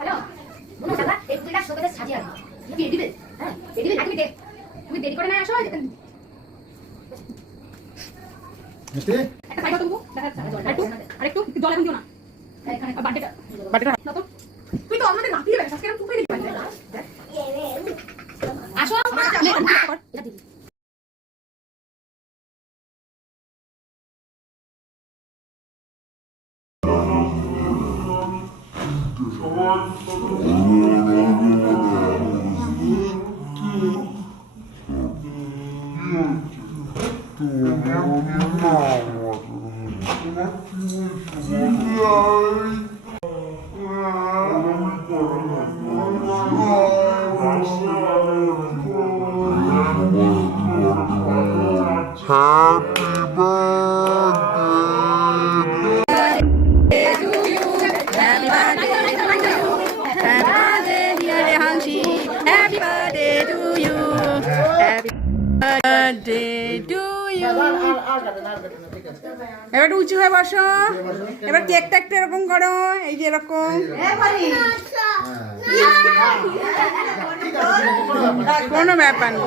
hello বুনো দাদা এটা শোকেতে সাজিয়ে রাখো তুমি দিবে হ্যাঁ দিবে না তুমি দেরি করে না আসো মিষ্টি একটা খাইবা তুমি দেখা আরেকটু জল এখন দিও না এখানে বাটিটা না তো তুই তো আমাদের নাপিয়ে বেশ আজকে তুই দিবি আসো এটা দিবি এবার উঁচু হয়ে বসো এবার কেকটা একটু এরকম করো এই যে এরকম কোনো ব্যাপার না